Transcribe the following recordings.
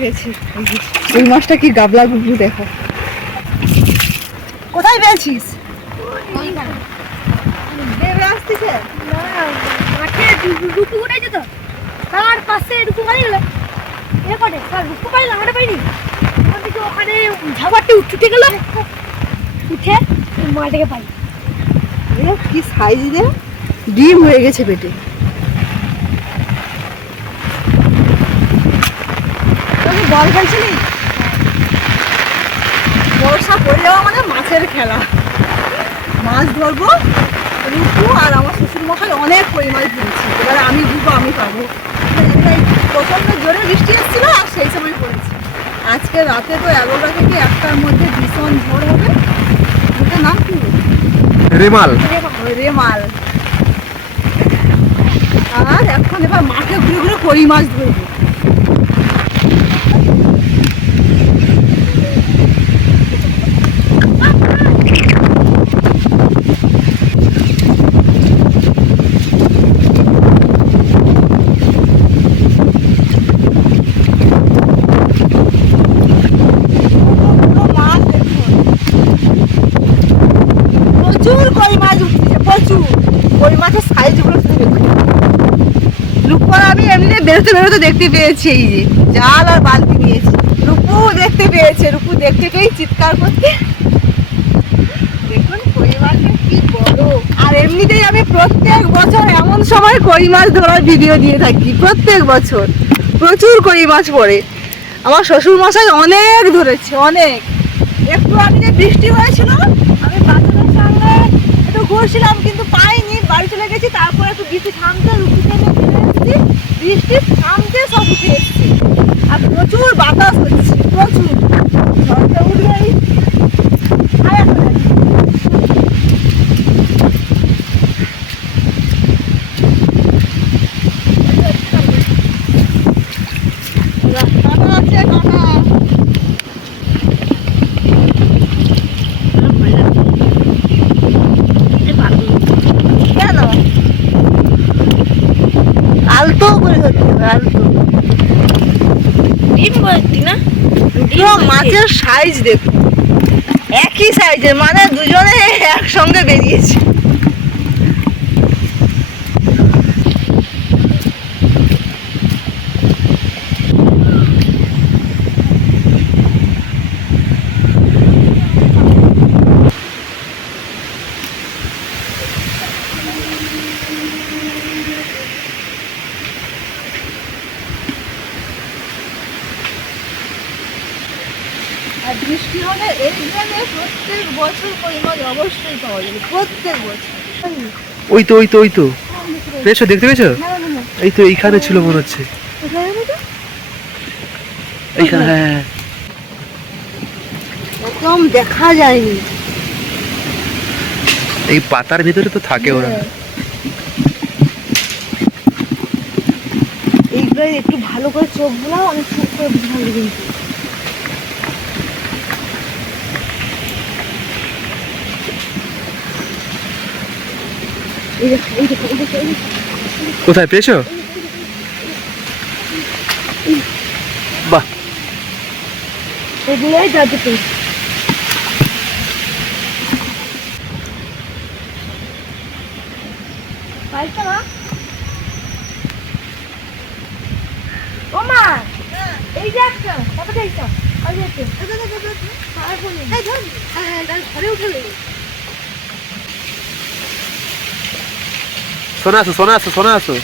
পেয়েছি। এই মাছটা কি গাবলা গুবলু দেখো। কোথায় পেয়েছিস? তার পাশে রুকু মারি গেল। এ করে তার রুকু পাইলাম আমরা পাইনি। ওখান থেকে ওখানে ঝাবারটি উঠতে গেল। উঠে মাঠে পাই। কি সাইজ রে? ডিম হয়ে গেছে পেটে। বল খেলছিলি? বর্ষা পড়ে যাওয়া মানে মাছের খেলা। মাছ ধরবো রুকু আর আমার শ্বশুর মশাই অনেক কই মাছ ধরেছি এবারে আমি ডুবো আমি পাবো। প্রচণ্ড জোরে বৃষ্টি এসেছিল আর সেই সময় পড়েছি। আজকে রাতে তো এগারোটা থেকে একটার মধ্যে ভীষণ ঝড় হবে। ওটার নাম কি? রেমাল। রেমাল। আর এখন এবার মাঠে ঘুরে ঘুরে কই মাছ ধরবো পুরো মাছ দেখুন। প্রচুর কই মাছ উঠছে প্রচুর কই মাছের সাইজগুলো শুধু দেখুন রূপর আমি এমনি বেরোতে বেরোতে দেখতে পেয়েছি এই যে, জাল আর বালতি নিয়েছি রূপু দেখতে পেয়েছে, রূপু দেখতে পেয়ে চিৎকার করতে দেখুন কই বড় আর এমনিতেই আমি প্রত্যেক বছর এমন সময় কই মাছ ধরার ভিডিও দিয়ে থাকি, প্রত্যেক বছর। প্রচুর কই মাছ পড়ে। আমার শ্বশুর মশাই অনেক ধরেছে, অনেক। একটু আগে যে বৃষ্টি হয়েছিল, আমি বাচ্চাদের সঙ্গে একটু ঘুরছিলাম, কিন্তু পাইনি বাড়ি চলে গেছি, তারপর একটু বৃষ্টি থামতে, রুটি টেনে ফিরে এসেছি। বৃষ্টি থামতে সব উঠে এসেছি। আর প্রচুর বাতাস হচ্ছে, প্রচুর। ঝড়টা উঠবেই আর এখন আছে। কাটা আছে কাটা কেন আলতো করে ধরতে হবে আলতো না? মাছের সাইজ দেখুন। একই সাইজের মানে দুজনে একসঙ্গে বেরিয়েছে। আর বৃষ্টি হলে এই গ্রামে প্রত্যেক বছর কই মাছ অবশ্যই পাওয়া যাবে প্রত্যেক বছর। ওই তো ওই তো ওই তো। পেয়েছ দেখতে পেয়েছ? না, না, না, এই তো এইখানে ছিল মনে হচ্ছে? এইখানে হ্যাঁ হ্যাঁ। একদম দেখা যায়নি। এই পাতার ভিতরে তো থাকে ওরা। হ্যাঁ। এইগুলো একটু ভালো করে চোখ গুলাও অনেক চোখ করে বুঝতে কিন্তু এই দেখো এই দেখো এই দেখো এই দেখো। কোথায় পেয়েছ? বাহ। এগুলোই যাতে পেয়েছি পাইছো ও মা এই যে একটা। কত দিয়েছ আর ধর হ্যাঁ হ্যাঁ ঘরে উঠে নেবে সোনা আসো সোনা আসো।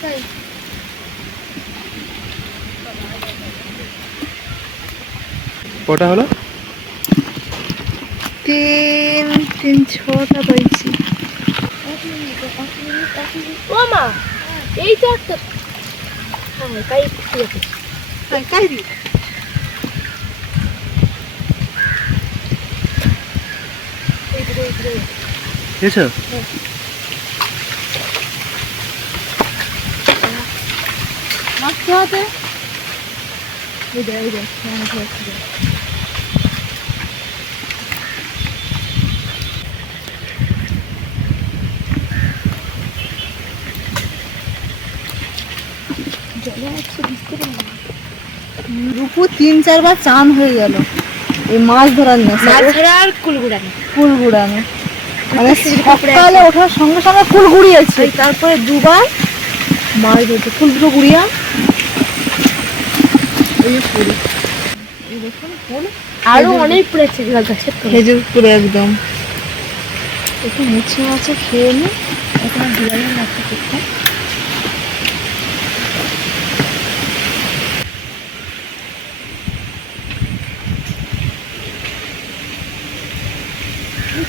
সোনা কটা হলো? তিন তিন ছটা পাইছি ও মা এই যে একটা। হ্যাঁ তাই ঠিক আছে পেয়েছ মাছতে হাতে এই দেখ মাছ আছে রূপু তিন চারবার চান হয়ে গেল। এই মাছ ধরার নেশা মাছ ধরা আর কুলগুড়ানি। কুল গুড়ানো মানে সকালে ওঠার সঙ্গে সঙ্গে কুল গুড়িয়েছে। তারপরে দুবার মাছ ধরছে। ফুল দুটো গুড়িয়া এই যে ফুল এই দেখুন ফুল। আরও অনেক পড়েছে গাছের তো খেজুর পুরো একদম। একটু মুছে মাছে খেয়ে নি এখন বিড়ালের মাছটা করতে এই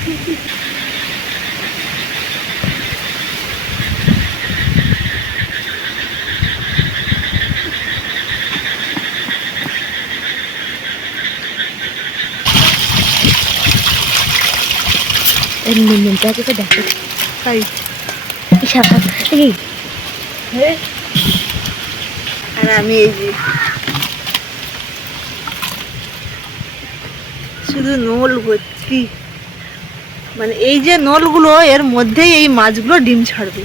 নিমটা থেকে দেখো তাই শাখা এই আর আমি এই যে শুধু নল ভর্তি। মানে এই যে নলগুলো, এর মধ্যেই এই মাছগুলো ডিম ছাড়বে।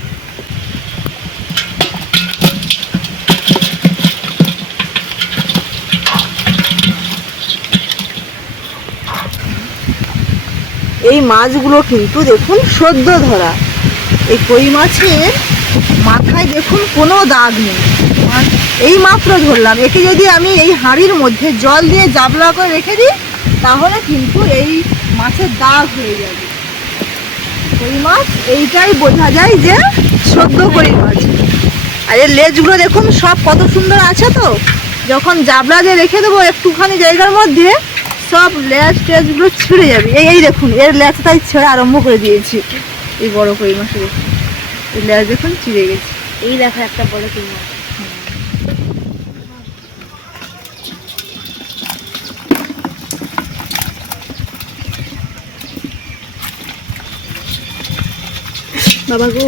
এই মাছগুলো কিন্তু দেখুন সদ্য ধরা। এই কই মাছের মাথায় দেখুন কোনো দাগ নেই। এই মাত্র ধরলাম। একে যদি আমি এই হাঁড়ির মধ্যে জল দিয়ে জাবলা করে রেখে দিই, তাহলে কিন্তু এই মাছের দাগ হয়ে যাবে। কই মাছ? এইটাই বোঝা যায় যে সদ্য কই মাছ। আর এর লেজগুলো দেখুন, সব কত সুন্দর আছে তো? যখন জাবলা দিয়ে রেখে দেবো, একটুখানি জায়গার মধ্যে সব লেজ টেজগুলো ছিঁড়ে যাবে। এই এই দেখুন, এর লেজটাই ছেড়ে আরম্ভ করে দিয়েছি। এই বড় কই মাছ দেখুন এই লেজ দেখুন চিড়ে গেছে। এই দেখো একটা বড় কই মাছ। বাবা গো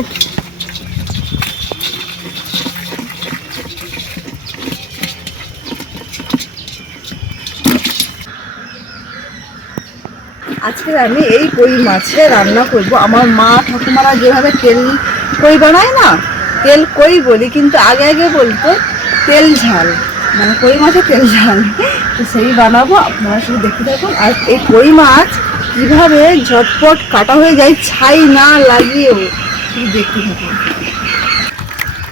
আজকে আমি এই কই মাছে রান্না করব। আমার মা ঠাকুমারা যেভাবে তেল কই বানায় না, তেল কই বলি, কিন্তু আগে আগে বলতো তেল ঝাল। মানে কই মাছে তেল ঝাল। তো সেই বানাবো, আপনারা শুধু দেখতে থাকুন। আর এই কই মাছ কীভাবে ঝটপট কাটা হয়ে যায় ছাই না লাগিয়েও। দেখতে থাকুন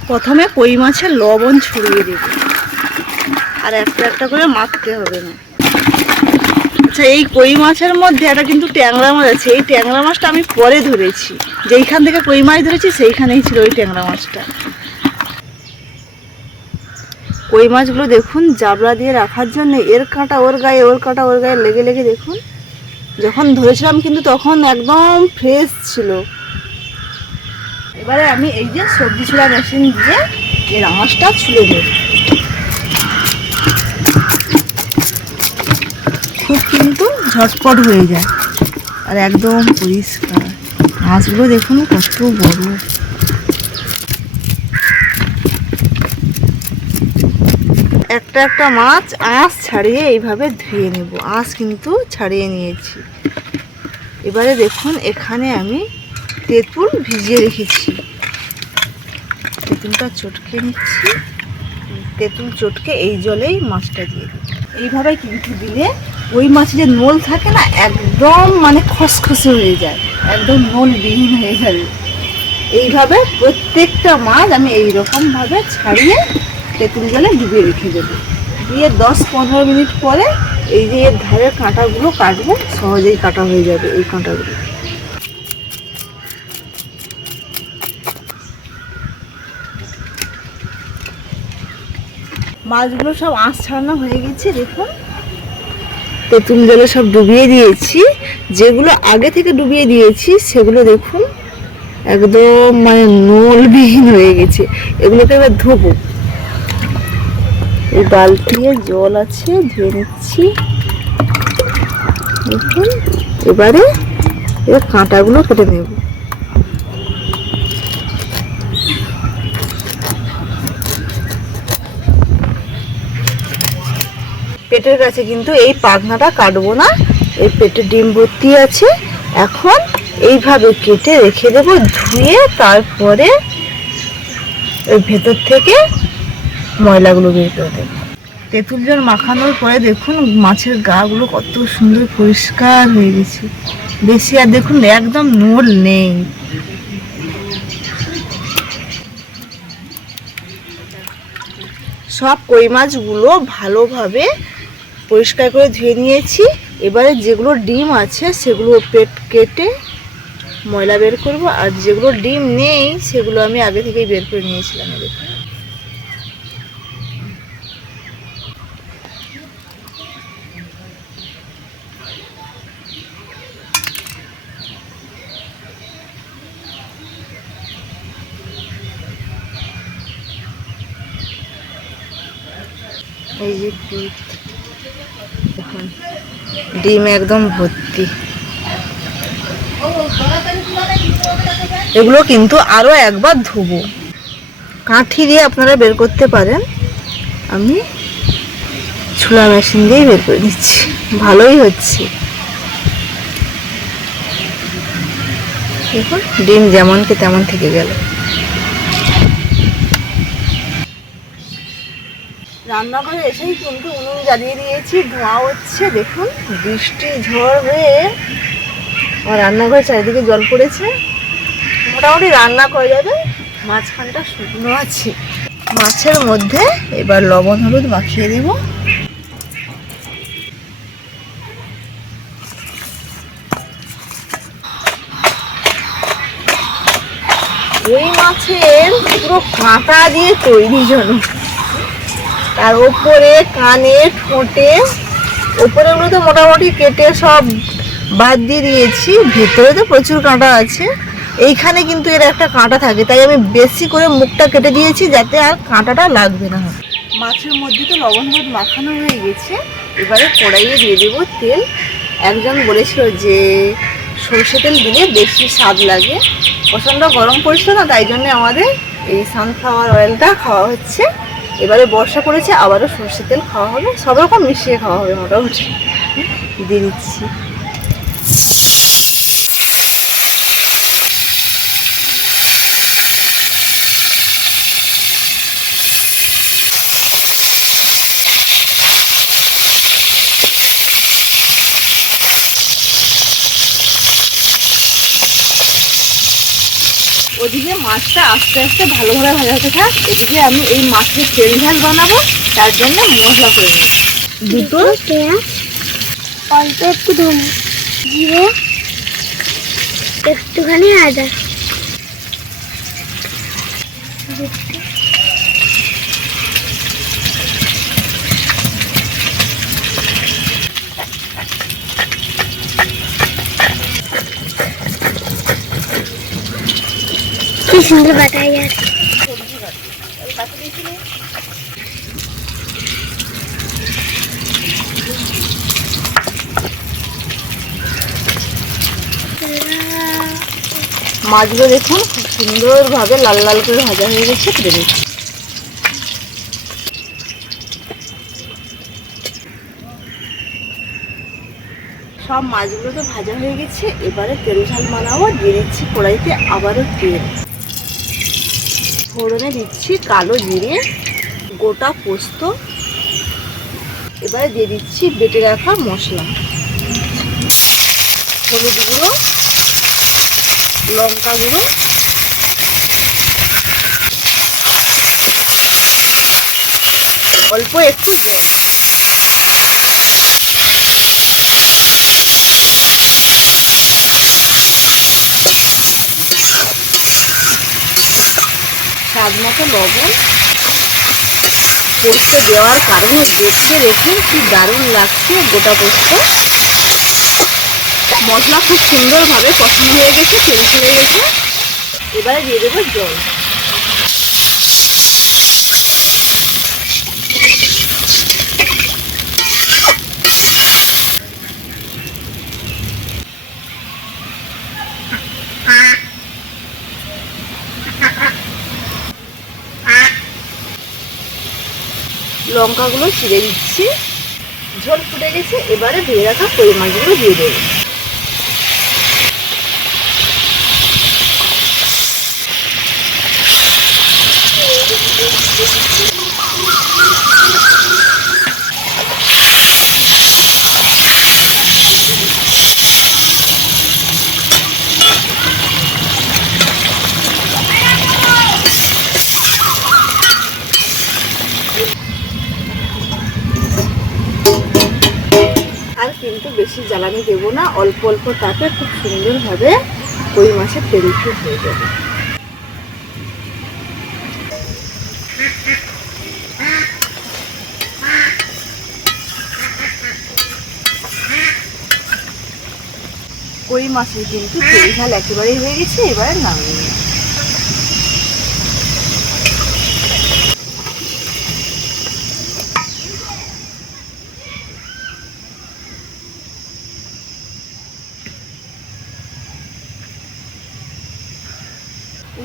প্রথমে কই মাছের লবণ ছড়িয়ে দেব। আর একটা একটা করে মাখতে হবে না। আচ্ছা এই কই মাছের মধ্যে একটা কিন্তু ট্যাংরা মাছ আছে। এই ট্যাংরা মাছটা আমি পরে ধরেছি। যেইখান থেকে কই মাছ ধরেছি, সেইখানেই ছিল ওই ট্যাংরা মাছটা। কই মাছগুলো দেখুন জাবলা দিয়ে রাখার জন্য এর কাঁটা ওর গায়ে, ওর কাঁটা ওর গায়ে লেগে লেগে দেখুন। যখন ধরেছিলাম কিন্তু তখন একদম ফ্রেশ ছিল। এবারে আমি এই যে সবজি ছোড়া মেশিন দিয়ে এর আঁশটা ছুলে দেব খুব কিন্তু ঝটপট হয়ে যায় আর একদম পরিষ্কার। মাছগুলো দেখুন কত বড়। একটা একটা মাছ আঁশ ছাড়িয়ে এইভাবে ধুয়ে নেব। আঁশ কিন্তু ছাড়িয়ে নিয়েছি। এবারে দেখুন এখানে আমি তেঁতুল ভিজিয়ে রেখেছি। তেঁতুলটা চটকে নিচ্ছি। তেঁতুল চটকে এই জলেই মাছটা দিয়ে দিই। এইভাবে কিন্তু দিলে ওই মাছে যে নোল থাকে না, একদম মানে খসখসে হয়ে যায়। একদম নোল নোলবিহীন হয়ে যাবে। এইভাবে প্রত্যেকটা মাছ আমি এই রকম ভাবে ছাড়িয়ে তেঁতুল জলে ডুবিয়ে রেখে দেবো। দিয়ে দশ পনেরো মিনিট পরে এই যে এর ধারের কাঁটাগুলো কাটবো, সহজেই কাটা হয়ে যাবে এই কাঁটাগুলো। মাছগুলো সব আঁশ ছাড়ানো হয়ে গেছে, দেখুন। তেঁতুল জলে সব ডুবিয়ে দিয়েছি। যেগুলো আগে থেকে ডুবিয়ে দিয়েছি, সেগুলো দেখুন, একদম মানে নলবিহীন হয়ে গেছে। এগুলোকে এবার ধোবো। এই বালতিয়ে জল আছে, ধুয়ে নিচ্ছি। দেখুন, এবারে এবার কাঁটাগুলো কেটে নেব। পেটের কাছে কিন্তু এই পাখনাটা কাটবো না, এই পেটে ডিম ভর্তি আছে। এখন এইভাবে কেটে রেখে দেবো, ধুয়ে তারপরে ওই ভেতর থেকে ময়লাগুলো বের করে দেবো। তেঁতুল জল মাখানোর পরে দেখুন মাছের গাগুলো কত সুন্দর পরিষ্কার হয়ে গেছে। বেশি আর দেখুন একদম নোল নেই। সব কই মাছগুলো ভালোভাবে পরিষ্কার করে ধুয়ে নিয়েছি এবারে যেগুলো ডিম আছে, সেগুলো পেট কেটে ময়লা বের করব আর যেগুলো ডিম নেই, সেগুলো আমি আগে থেকেই বের করে নিয়েছিলাম দেখুন। এই যে দেখুন ডিম একদম ভর্তি। এগুলো কিন্তু আরও একবার ধুবো। কাঠি দিয়ে আপনারা বের করতে পারেন। আমি ছোলা মেশিন দিয়েই বের করে দিচ্ছি। ভালোই হচ্ছে। দেখুন, ডিম যেমনকে তেমন থেকে গেল। রান্নাঘরে এসেই কিন্তু উনুন জ্বালিয়ে দিয়েছি, ধোঁয়া হচ্ছে, দেখুন, বৃষ্টি ঝড় হয়ে আমার রান্নাঘরে চারিদিকে জল পড়েছে। মোটামুটি রান্না করা যাবে, মাঝখানটা শুকনো আছে। মাছের মধ্যে এবার লবণ, হলুদ মাখিয়ে দেব। ওই মাছের পুরো কাঁটা দিয়ে তৈরি যেন তার ওপরে কানে, ঠোঁটে ওপরেগুলো তো মোটামুটি কেটে সব বাদ দিয়ে দিয়েছি, ভেতরে তো প্রচুর কাঁটা আছে। এইখানে কিন্তু এর একটা কাঁটা থাকে, তাই আমি বেশি করে মুখটা কেটে দিয়েছি যাতে আর কাঁটাটা লাগবে না। মাছের মধ্যে তো লবণ হলুদ মাখানো হয়ে গেছে, এবারে কড়াইয়ে দিয়ে দেবো তেল। একজন বলেছিল যে সর্ষে তেল দিলে বেশি স্বাদ লাগে। প্রচণ্ড গরম পড়ছিল না, তাই জন্য আমাদের এই সানফ্লাওয়ার অয়েলটা খাওয়া হচ্ছে। এবারে বর্ষা পড়েছে, আবারও সর্ষে তেল খাওয়া হবে, সব রকম মিশিয়ে খাওয়া হবে মোটামুটি। দিয়ে দিচ্ছি। মাছটা আস্তে আস্তে ভালোভাবে ভাজা হতে থাক। এদিকে আমি এই মাছের তেল ঝাল বানাবো, তার জন্য মশলা করে নেব। দুটো পেঁয়াজ, অল্প একটু ধনে জিরে, একটুখানি আদা। সুন্দর মাছগুলো দেখুন, খুব সুন্দরভাবে লাল লাল করে ভাজা হয়ে গেছে, তুলে সব মাছগুলো তো ভাজা হয়ে গেছে, এবারে তেল ঝাল বানাবো দিয়ে দিচ্ছি কড়াইতে আবারও তেল। ফোড়নে দিচ্ছি কালো জিরে, গোটা পোস্ত। এবারে দিয়ে দিচ্ছি বেটে রাখা মশলা। হলুদ গুঁড়ো, লঙ্কা গুঁড়ো। অল্প একটু জল। স্বাদ মতো লবণ। পোস্ত দেওয়ার কারণে দেখতে দেখুন কি দারুণ লাগছে গোটা পোস্ত মশলা খুব সুন্দরভাবে কষানো হয়ে গেছে তেল হয়ে গেছে। এবারে দিয়ে দেবো জল। লঙ্কাগুলো ছিঁড়ে দিচ্ছি। ঝোল ফুটে গেছে এবারে ধুয়ে রাখা পরিমাণগুলো দিয়ে দেবো বেশি জ্বালানি দেবো না, অল্প অল্প তাপে খুব সুন্দরভাবে কই মাছের তেলটি হয়ে যাবে। কই মাছের কিন্তু তেল ঝাল একেবারেই হয়ে গেছে, এবারে নামিয়ে নেব।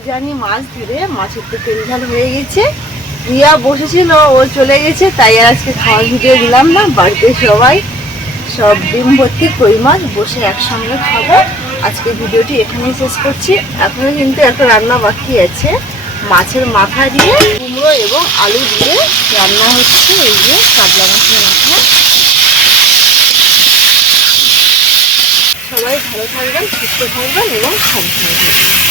জানি মাছ ধরে, মাছের তো তেল ঝাল হয়ে গেছে। রিয়া বসেছিল, ও চলে গেছে, তাই আর আজকে খাওয়া ভিডিও দিলাম না। বাড়িতে সবাই সব ডিম ভর্তি কই মাছ বসে একসঙ্গে খাব। আজকে ভিডিওটি এখানেই শেষ করছি। এখনও কিন্তু একটা রান্না বাকি আছে। মাছের মাথা দিয়ে কুমড়ো এবং আলু দিয়ে রান্না হচ্ছে। এই যে কাতলা মাছের মাথা। সবাই ভালো থাকবেন, সুস্থ থাকবেন এবং সাবধানে থাকবেন।